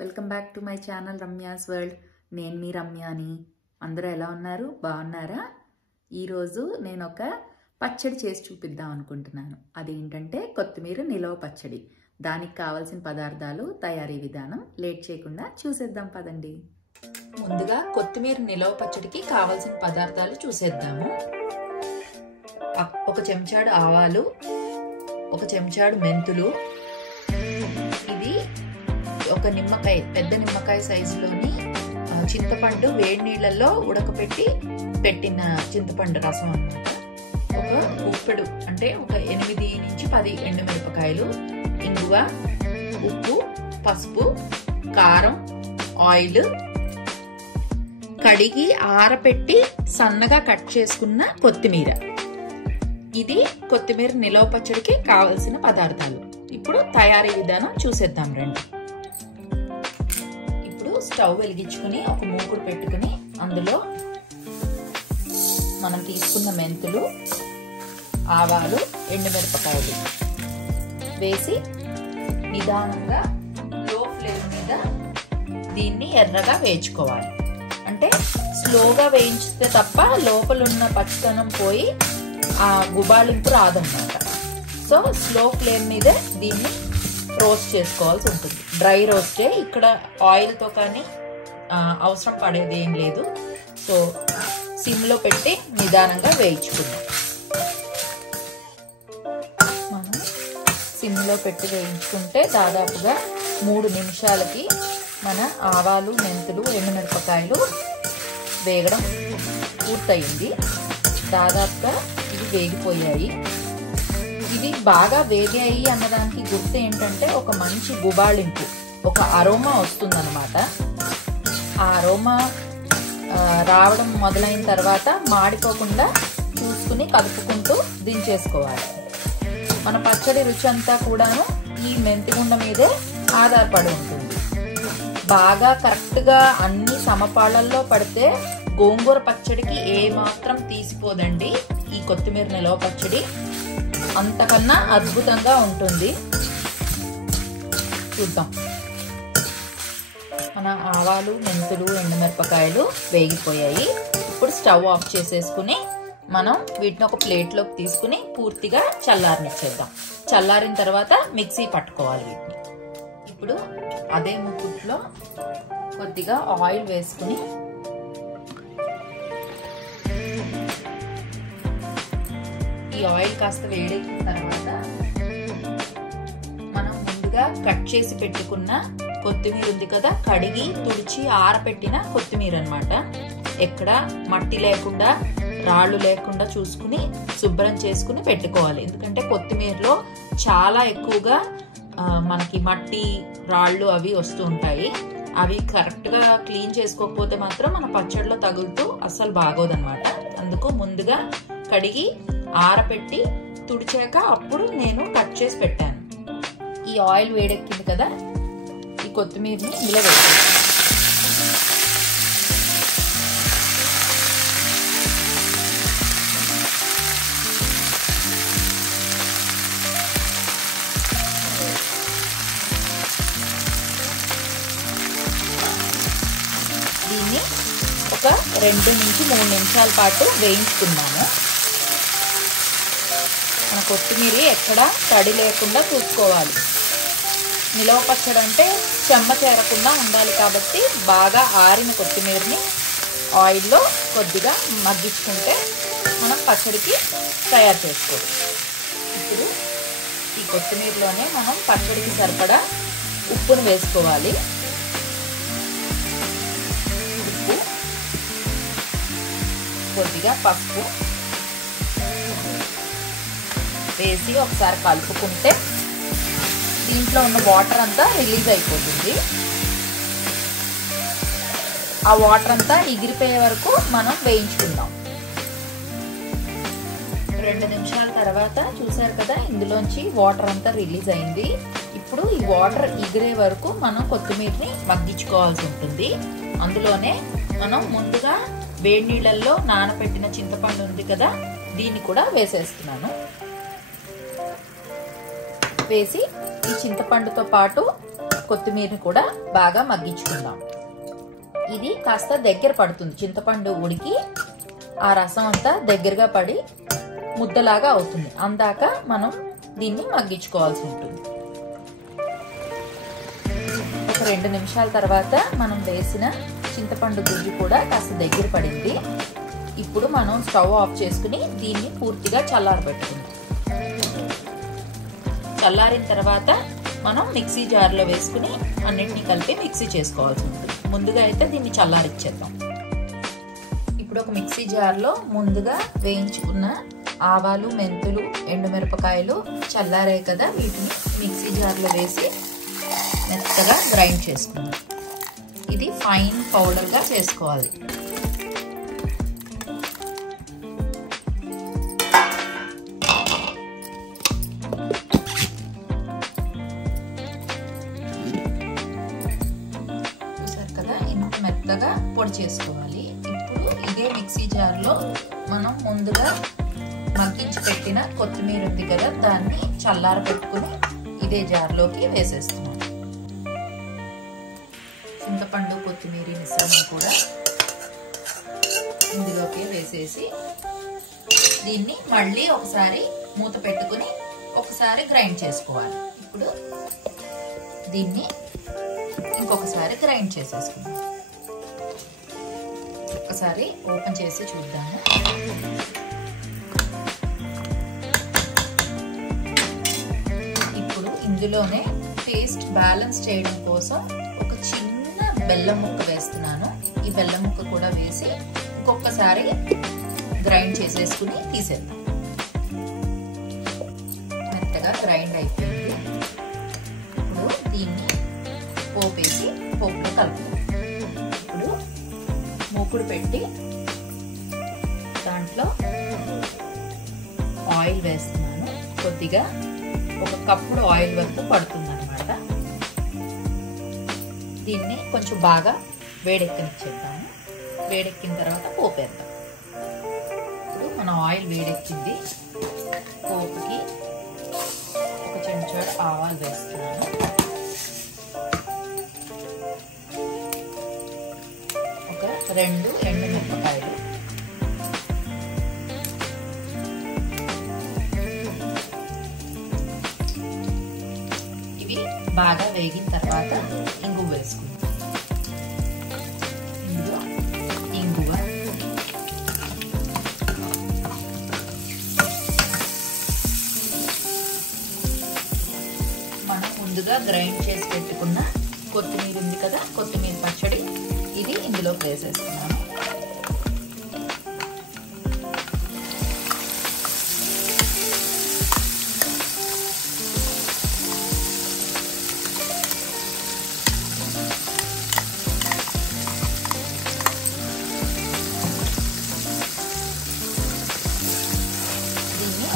Welcome back to my channel Ramya's world. నేను మీ రమ్యాని. అందరూ ఎలా ఉన్నారు? బాగున్నారా? ఈరోజు నేను ఒక పచ్చడి చేసి చూపిద్దాం అనుకుంటున్నాను. అదేంటంటే కొత్తిమీర నిలవ పచ్చడి. దానికి కావాల్సిన పదార్థాలు, తయారీ విధానం లేట్ చేయకుండా చూసేద్దాం పదండి. ముందుగా కొత్తిమీర నిలవ పచ్చడికి కావాల్సిన పదార్థాలు చూసేద్దాము. ఒక చెంచాడు ఆవాలు, ఒక చెంచాడు మెంతులు, ఇది ఒక నిమ్మకాయ, పెద్ద నిమ్మకాయ సైజులోని చింతపండు వేడి నీళ్ళల్లో ఉడకపెట్టి పెట్టిన చింతపండు రసం అన్నమాట. ఒక ఉప్పెడు అంటే ఒక 8 నుంచి 10 ఎండుమిరపకాయలు, ఇంగువ, ఉప్పు, పసుపు, కారం, ఆయిల్, కడిగి ఆరపెట్టి సన్నగా కట్ చేసుకున్న కొత్తిమీర. ఇది కొత్తిమీర నిలవ పచ్చడికి కావలసిన పదార్థాలు. ఇప్పుడు తయారీ విధానం చూసేద్దాం రండి. స్టవ్ వెలిగించుకుని ఒక మూకుడు పెట్టుకుని అందులో మనం తీసుకున్న మెంతులు, ఆవాలు, ఎండుమిరపకాయలు వేసి నిదానంగా లో ఫ్లేమ్ మీద దీన్ని ఎర్రగా వేయించుకోవాలి. అంటే స్లోగా వేయించితే తప్ప లోపల ఉన్న పచ్చితనం పోయి ఆ గుబాళింపు రాదన్నమాట. సో స్లో ఫ్లేమ్ మీదే దీన్ని రోస్ట్ చేసుకోవాల్సి ఉంటుంది. డ్రై రోస్టే, ఇక్కడ ఆయిల్తో కానీ అవసరం పడేది ఏం లేదు. సో సిమ్లో పెట్టి నిదానంగా వేయించుకుందాం. మనం సిమ్లో పెట్టి వేయించుకుంటే దాదాపుగా 3 నిమిషాలకి మన ఆవాలు, మెంతులు, ఎండుమిరపకాయలు వేగడం పూర్తయింది. దాదాపుగా ఇవి వేగిపోయాయి. ఇది బాగా వేగాయి అన్నదానికి గుర్తు ఏంటంటే ఒక మంచి గుబాళింపు, ఒక అరోమా వస్తుందన్నమాట. ఆ అరోమా రావడం మొదలైన తర్వాత మాడిపోకుండా చూసుకుని కలుపుకుంటూ దించేసుకోవాలి. మన పచ్చడి రుచి అంతా కూడాను ఈ మెంతిగుండ మీదే ఆధారపడి ఉంటుంది. బాగా కరెక్ట్గా అన్ని సమపాళ్ళల్లో పడితే గోంగూర పచ్చడికి ఏ మాత్రం తీసిపోదండి. ఈ కొత్తిమీర నిలవ పచ్చడి అంతకన్నా అద్భుతంగా ఉంటుంది. చూద్దాం. మన ఆవాలు, మెంతులు, ఎండుమిరపకాయలు వేగిపోయాయి. ఇప్పుడు స్టవ్ ఆఫ్ చేసేసుకుని మనం వీటిని ఒక ప్లేట్లోకి తీసుకుని పూర్తిగా చల్లారనిచ్చేద్దాం. చల్లారిన తర్వాత మిక్సీ పట్టుకోవాలి వీటిని. ఇప్పుడు అదే ముక్కుట్లో కొద్దిగా ఆయిల్ వేసుకుని ఈ ఆయిల్ కాస్త వేడెక్కిన తర్వాత మనం ముందుగా కట్ చేసి పెట్టుకున్న కొత్తిమీర ఉంది కదా, కడిగి తుడిచి ఆరపెట్టిన కొత్తిమీర అన్నమాట. ఎక్కడ మట్టి లేకుండా, రాళ్ళు లేకుండా చూసుకుని శుభ్రం చేసుకుని పెట్టుకోవాలి. ఎందుకంటే కొత్తిమీరలో చాలా ఎక్కువగా మనకి మట్టి, రాళ్ళు అవి వస్తూ ఉంటాయి. అవి కరెక్ట్గా క్లీన్ చేసుకోకపోతే మాత్రం మన పచ్చడిలో తగులుతూ అస్సలు బాగోదన్నమాట. అందుకు ముందుగా కడిగి ఆరపెట్టి తుడిచాక అప్పుడు నేను కట్ చేసి పెట్టాను. ఈ ఆయిల్ వేడెక్కింది కదా, ఈ కొత్తిమీరని ఇలా వేస్తాను. దీన్ని ఒక 2 నుంచి 3 నిమిషాల పాటు వేయించుకున్నాము. మన కొత్తిమీర ఎక్కడ తడి లేకుండా చూసుకోవాలి. నిలవ పచ్చడి అంటే చెమ్మ చేరకుండా ఉండాలి కాబట్టి బాగా ఆరిన కొత్తిమీరని ఆయిల్లో కొద్దిగా మగ్గించుకుంటే మనం పచ్చడికి తయారు చేసుకోవచ్చు. ఇప్పుడు ఈ కొత్తిమీరలోనే మనం పచ్చడికి సరిపడా ఉప్పును వేసుకోవాలి. ఉప్పు, కొద్దిగా పసుపు వేసి ఒకసారి కలుపుకుంటే దీంట్లో ఉన్న వాటర్ అంతా రిలీజ్ అయిపోతుంది. ఆ వాటర్ అంతా ఎగిరిపోయే వరకు మనం వేయించుకుందాం. 2 నిమిషాల తర్వాత చూసారు కదా, ఇందులోంచి వాటర్ అంతా రిలీజ్ అయింది. ఇప్పుడు ఈ వాటర్ ఎగిరే వరకు మనం కొత్తిమీరని మగ్గించుకోవాల్సి ఉంటుంది. అందులోనే మనం ముందుగా వేడి నీళ్ళల్లో నానబెట్టిన చింతపండు ఉంది కదా, దీన్ని కూడా వేసేస్తున్నాను. వేసి ఈ చింతపండుతో పాటు కొత్తిమీరని కూడా బాగా మగ్గించుకుందాం. ఇది కాస్త దగ్గర పడుతుంది, చింతపండు ఉడికి ఆ రసం అంతా దగ్గరగా పడి ముద్దలాగా అవుతుంది. అందాక మనం దీన్ని మగ్గించుకోవాల్సి ఉంటుంది. ఒక 2 నిమిషాల తర్వాత మనం వేసిన చింతపండు గుజ్జు కూడా కాస్త దగ్గర పడింది. ఇప్పుడు మనం స్టవ్ ఆఫ్ చేసుకుని దీన్ని పూర్తిగా చల్లారబెట్టుకుందాం. చల్లారిన తర్వాత మనం మిక్సీ జార్లో వేసుకుని అన్నిటినీ కలిపి మిక్సీ చేసుకోవాల్సి ఉంటుంది. ముందుగా అయితే దీన్ని చల్లారిచ్చేద్దాం. ఇప్పుడు ఒక మిక్సీ జార్లో ముందుగా వేయించుకున్న ఆవాలు, మెంతులు, ఎండుమిరపకాయలు చల్లారాయి కదా, వీటిని మిక్సీ జార్లో వేసి మెత్తగా గ్రైండ్ చేసుకుందాం. ఇది ఫైన్ పౌడర్గా చేసుకోవాలి. చూసారు కదా, ఇంత మెత్తగా పొడి చేసుకోవాలి. ఇప్పుడు ఇదే మిక్సీ జార్లో మనం ముందుగా మగ్గించి పెట్టిన కొత్తిమీర ఉంది కదా, దాన్ని చల్లార పెట్టుకుని ఇదే జార్లోకి వేసేస్తున్నాం. చింతపండు కొత్తిమీర మిశ్రమం కూడా ఇందులోకి వేసేసి దీన్ని మళ్ళీ ఒకసారి మూత పెట్టుకుని ఒకసారి గ్రైండ్ చేసుకోవాలి. ఇప్పుడు దీన్ని ఇంకొకసారి గ్రైండ్ చేసేసుకుందాం. ఒకసారి ఓపెన్ చేసి చూద్దాము. ఇప్పుడు ఇందులోనే టేస్ట్ బ్యాలెన్స్ చేయడం కోసం ఒక చిన్న బెల్లం ముక్క వేస్తున్నాను. ఈ బెల్లం ముక్క కూడా వేసి ఇంకొకసారి గ్రైండ్ చేసేసుకుని తీసేద్దాం. మెత్తగా గ్రైండ్ అయిపోయింది. ఇప్పుడు దీన్ని పోపేసి పోపులో కలుపుతాం. ఇప్పుడు మూకుడు పెట్టి దాంట్లో ఆయిల్ వేస్తున్నాను. కొద్దిగా 1 కప్పుడు ఆయిల్ వరకు పడుతుంది అన్నమాట. దీన్ని కొంచెం బాగా వేడెక్కనిచ్చేద్దాము. వేడెక్కిన తర్వాత పోపేద్దాం. ఇప్పుడు మన ఆయిల్ వేడెక్కింది. పోపుకి 1 చెంచాడు ఆవాలు వేస్తున్నాను. ఒక 2 ఎండుమిరపకాయలు, ఇవి బాగా వేగిన తర్వాత ఇంగువ వేసుకుందాం. ఇందులో ఇంగువ, మనం ముందుగా గ్రైండ్ చేసి పెట్టుకున్న కొత్తిమీర ఉంది కదా, కొత్తిమీర పచ్చడి, ఇది ఇందులోకి వేసేస్తున్నాను.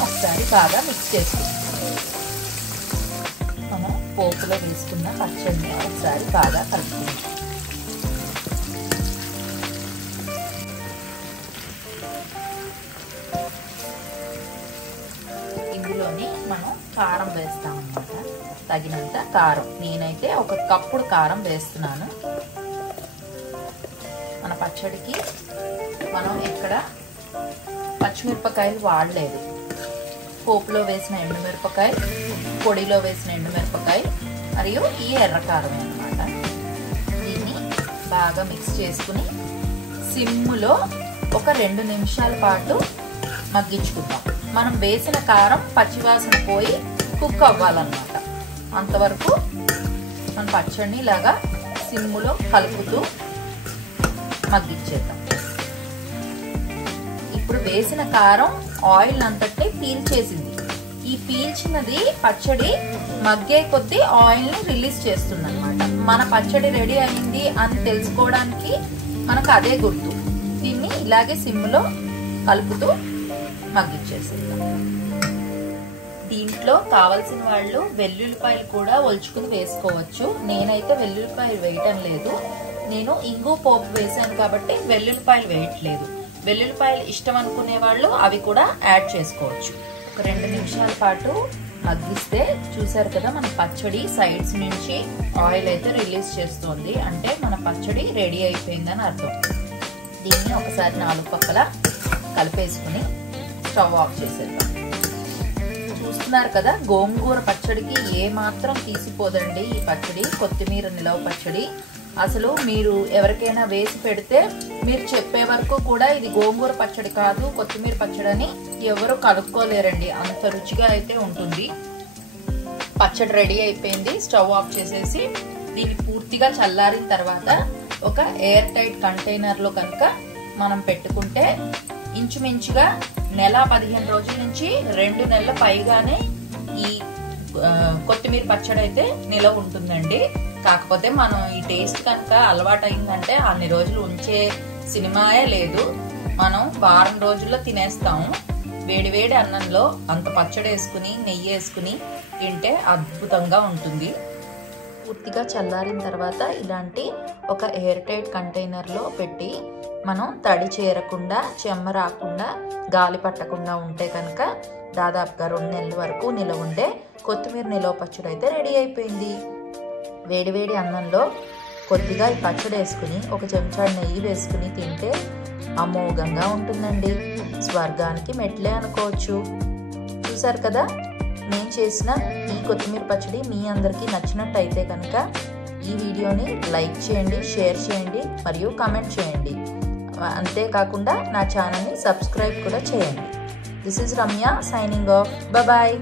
ఒకసారి బాగా మిక్స్ చేసుకుందాం. మనం పోపులో వేసుకున్న పచ్చడిని ఒకసారి బాగా కలుపుకుందాం. ఇందులోని మనం కారం వేస్తాం అన్నమాట. తగినంత కారం, నేనైతే 1 కప్పుడు కారం వేస్తున్నాను. మన పచ్చడికి మనం ఎక్కడ పచ్చిమిరపకాయలు వాడలేదు. పోపులో వేసిన ఎండుమిరపకాయ, పొడిలో వేసిన ఎండుమిరపకాయ మరియు ఈ ఎర్రకారం అన్నమాట. దీన్ని బాగా మిక్స్ చేసుకుని సిమ్లో ఒక 2 నిమిషాల పాటు మగ్గించుకుందాం. మనం వేసిన కారం పచ్చివాసన పోయి కుక్ అవ్వాలన్నమాట. అంతవరకు మన పచ్చడిని ఇలాగా సిమ్లో కలుపుతూ మగ్గించేద్దాం. ఇప్పుడు వేసిన కారం ఆయిల్ అంతటి పీల్చేసింది. ఈ పీల్చినది పచ్చడి మగ్గే కొద్దీ ఆయిల్ ని రిలీజ్ చేస్తుంది అన్నమాట. మన పచ్చడి రెడీ అయింది అని తెలుసుకోవడానికి మనకు అదే గుర్తు. దీన్ని ఇలాగే సిమ్లో కలుపుతూ మగ్గిచ్చేసేద్దాం. దీంట్లో కావలసిన వాళ్ళు వెల్లుల్లిపాయలు కూడా ఒలుచుకుని వేసుకోవచ్చు. నేనైతే వెల్లుల్లిపాయలు వేయటం లేదు. నేను ఇంగు పోపు వేసాను కాబట్టి వెల్లుల్లిపాయలు వేయట్లేదు. వెల్లుల్లిపాయలు ఇష్టం అనుకునే వాళ్ళు అవి కూడా యాడ్ చేసుకోవచ్చు. ఒక 2 నిమిషాల పాటు మగ్గిస్తే చూసారు కదా మన పచ్చడి సైడ్స్ నుంచి ఆయిల్ అయితే రిలీజ్ చేస్తుంది. అంటే మన పచ్చడి రెడీ అయిపోయిందని అర్థం. దీన్ని ఒకసారి 4 పక్కల కలిపేసుకుని స్టవ్ ఆఫ్ చేసేద్దాం. చూస్తున్నారు కదా గోంగూర పచ్చడికి ఏ మాత్రం తీసిపోదండి ఈ పచ్చడి. కొత్తిమీర నిలవ పచ్చడి అసలు మీరు ఎవరికైనా వేసి పెడితే మీరు చెప్పే వరకు కూడా ఇది గోంగూర పచ్చడి కాదు కొత్తిమీర పచ్చడి అని ఎవరు కలుపుకోలేరండి. అంత రుచిగా అయితే ఉంటుంది. పచ్చడి రెడీ అయిపోయింది. స్టవ్ ఆఫ్ చేసేసి దీన్ని పూర్తిగా చల్లారిన తర్వాత ఒక ఎయిర్ టైట్ కంటైనర్లో కనుక మనం పెట్టుకుంటే ఇంచుమించుగా నెల 15 రోజుల నుంచి 2 నెలల పైగానే ఈ కొత్తిమీర పచ్చడి అయితే నిలవ ఉంటుందండి. కాకపోతే మనం ఈ టేస్ట్ కనుక అలవాటు అయిందంటే అన్ని రోజులు ఉంచే సినిమాయే లేదు. మనం వారం రోజుల్లో తినేస్తాము. వేడివేడి అన్నంలో అంత పచ్చడి వేసుకుని నెయ్యి వేసుకుని తింటే అద్భుతంగా ఉంటుంది. పూర్తిగా చల్లారిన తర్వాత ఇలాంటి ఒక ఎయిర్ టైట్ కంటైనర్లో పెట్టి మనం తడి చేరకుండా చెమ్మ రాకుండా గాలి పట్టకుండా ఉంటే కనుక దాదాపుగా 2 నెలల వరకు నిలవ ఉండే కొత్తిమీర నిలవ పచ్చడి అయితే రెడీ అయిపోయింది. వేడివేడి అన్నంలో కొద్దిగా ఈ పచ్చడి వేసుకుని ఒక చెంచాడు నెయ్యి వేసుకుని తింటే అమోఘంగా ఉంటుందండి. స్వర్గానికి మెట్లే అనుకోవచ్చు. చూసారు కదా నేను చేసిన ఈ కొత్తిమీర పచ్చడి మీ అందరికీ నచ్చినట్టయితే కనుక ఈ వీడియోని లైక్ చేయండి, షేర్ చేయండి మరియు కామెంట్ చేయండి. అంతేకాకుండా నా ఛానల్ని సబ్స్క్రైబ్ కూడా చేయండి. This is Ramya signing off. Bye.